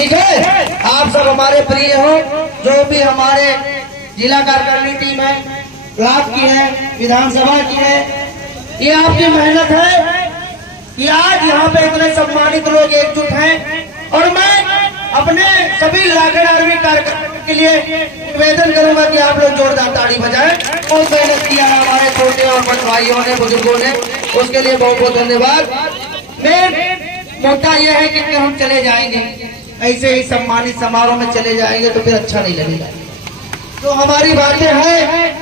ठीक है। आप सब हमारे प्रिय हो, जो भी हमारे जिला कार्यकारिणी टीम है, ब्लॉक की है, विधानसभा की है, ये आपकी मेहनत है कि आज यहाँ पे इतने सम्मानित लोग एकजुट हैं। और मैं अपने सभी लाखन आर्मी कार्यकर्ताओं के लिए निवेदन करूंगा कि आप लोग जोरदार ताड़ी बजाएं। बहुत मेहनत किया है हमारे छोटे और बड़े भाइयों ने, बुजुर्गों ने, उसके लिए बहुत बहुत धन्यवाद। मेन मुद्दा यह है कि हम चले जाएंगे ऐसे ही सम्मानित समारोह में चले जाएंगे तो फिर अच्छा नहीं लगेगा। तो हमारी बातें हैं,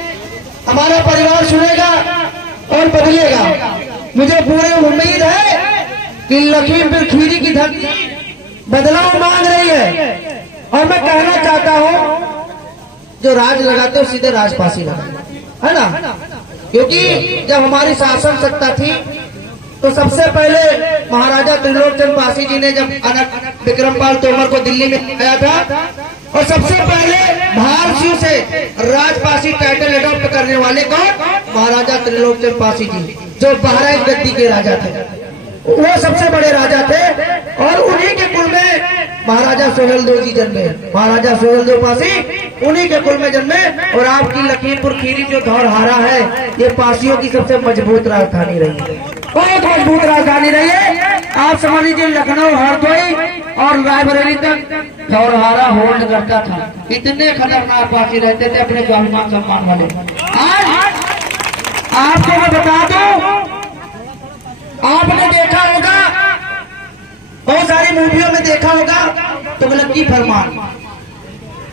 हमारा परिवार सुनेगा और बदलेगा। मुझे पूरी उम्मीद है कि लखीमपुर खीरी की धरती बदलाव मांग रही है। और मैं कहना चाहता हूं, जो राज लगाते हो सीधे राजपासी लगाते, है ना? क्योंकि जब हमारी शासन सत्ता थी तो सबसे पहले महाराजा त्रिलोकचंद पासी जी ने जब विक्रमपाल तोमर को दिल्ली में आया था, और सबसे पहले भारतीयों से राजपासी टाइटल एडॉप्ट करने वाले कौन? महाराजा त्रिलोकचंद पासी जी, जो बहराइच गद्दी के राजा थे। वो सबसे बड़े राजा थे और उन्हीं के कुल में महाराजा सोहेलदेव जी जन्मे। महाराजा सोहेलदेव पासी उन्हीं के कुल में जन्मे। और आपकी लखीमपुर खीरी जो धौरहारा है, ये पासियों की सबसे मजबूत राजधानी रही है, बहुत मजबूत राजधानी रही है। आप समझ लीजिए लखनऊ, हरदोई और रायबरेली तक धौरहारा होल्ड करता था। इतने खतरनाक पासी रहते थे अपने स्वाभिमान सम्मान वाले। आज आपको मैं बता दूं, आपने देखा होगा, बहुत सारी मूवियों में देखा होगा, तुगलकी फरमान,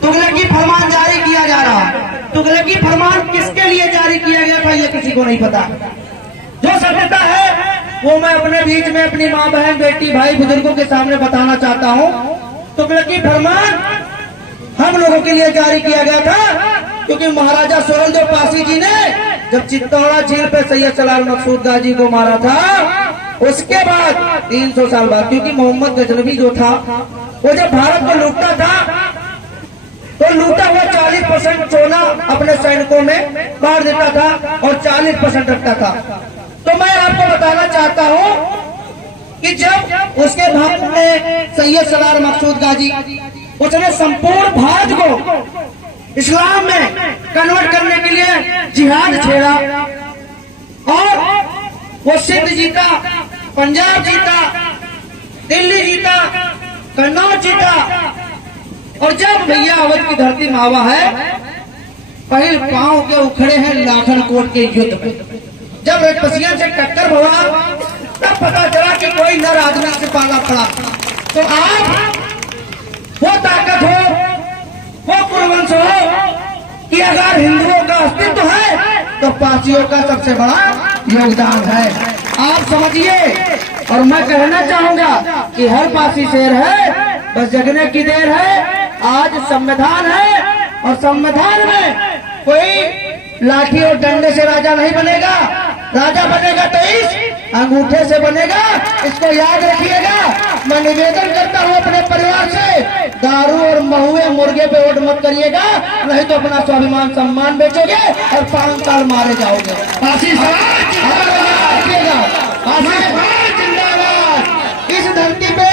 तुगलकी फरमान जारी किया जा रहा है। तुगलकी फरमान किसके लिए जारी किया गया था ये किसी को नहीं पता। जो सभ्यता है वो मैं अपने बीच में अपनी माँ, बहन, बेटी, भाई, बुजुर्गों के सामने बताना चाहता हूँ। तुगलकी फरमान हम लोगों के लिए जारी किया गया था क्योंकि महाराजा सोहेलदेव पासी जी ने जब चित्तौड़ा झील पे सैयद सलार मकसूद गाजी को मारा था, उसके बाद 300 साल बाद, क्योंकि मोहम्मद गजनवी जो था वो जब भारत को लूटता था तो लूटा हुआ 40% सोना अपने सैनिकों में बांट देता था और 40% रखता था। तो मैं आपको बताना चाहता हूँ कि जब उसके भारत में सैयद सलार मकसूद गाजी, उसने संपूर्ण भारत को इस्लाम में कन्वर्ट करने के लिए जिहाद छेड़ा और वो सिंध जीता, पंजाब जीता, दिल्ली जीता, कन्नौज जीता। और जब भैया अवध की धरती मावा है, पहले पांव के उखड़े हैं लाखनकोट के युद्ध में। जब रजपसिया से टक्कर हुआ तब पता चला कि कोई नर आदमी से पाला पड़ा। तो आप वो ताकत हो, वो कुलवंश हो कि अगर हिंदुओं का अस्तित्व है तो पासियों का सबसे बड़ा योगदान है। आप समझिए। और मैं कहना चाहूंगा कि हर पासी शेर है, बस जगने की देर है। आज संविधान है और संविधान में कोई लाठी और डंडे से राजा नहीं बनेगा। राजा बनेगा तो इस अंगूठे से बनेगा, इसको याद रखिएगा। मैं निवेदन करता हूँ अपने परिवार से, दारू और महुए मुर्गे पे वोट मत करिएगा, नहीं तो अपना स्वाभिमान सम्मान बेचोगे और 5 साल मारे जाओगे। पासी समाज जिंदाबाद। इस धरती पे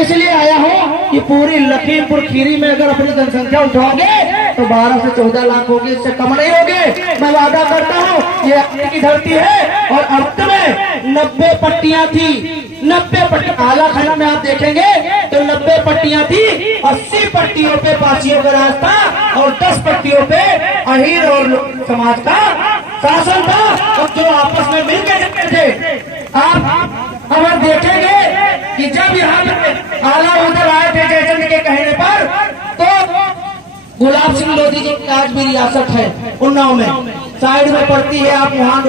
इसलिए आया हूँ कि पूरी लखीमपुर खीरी में अगर अपनी जनसंख्या उठाओगे तो 12 से 14 लाख होगी, इससे कम नहीं होगे। मैं वादा करता हूँ, ये अर्थ की धरती है और अर्थ में 90 पट्टियां थी। 90 पट्टी आला खाना में आप देखेंगे तो 90 पट्टियां थी। 80 पट्टियों पे पासियों का राज था और 10 पट्टियों पे अहीर और समाज का शासन था, और जो आपस में मिलकर रहते थे। आप अगर देखेंगे कि जब यहाँ पे आला उधर आए थे जयचंद के कहने पर, तो गुलाब सिंह लोधी की आज भी रियासत है उन्नाव में, साइड में पड़ती है। आप वहां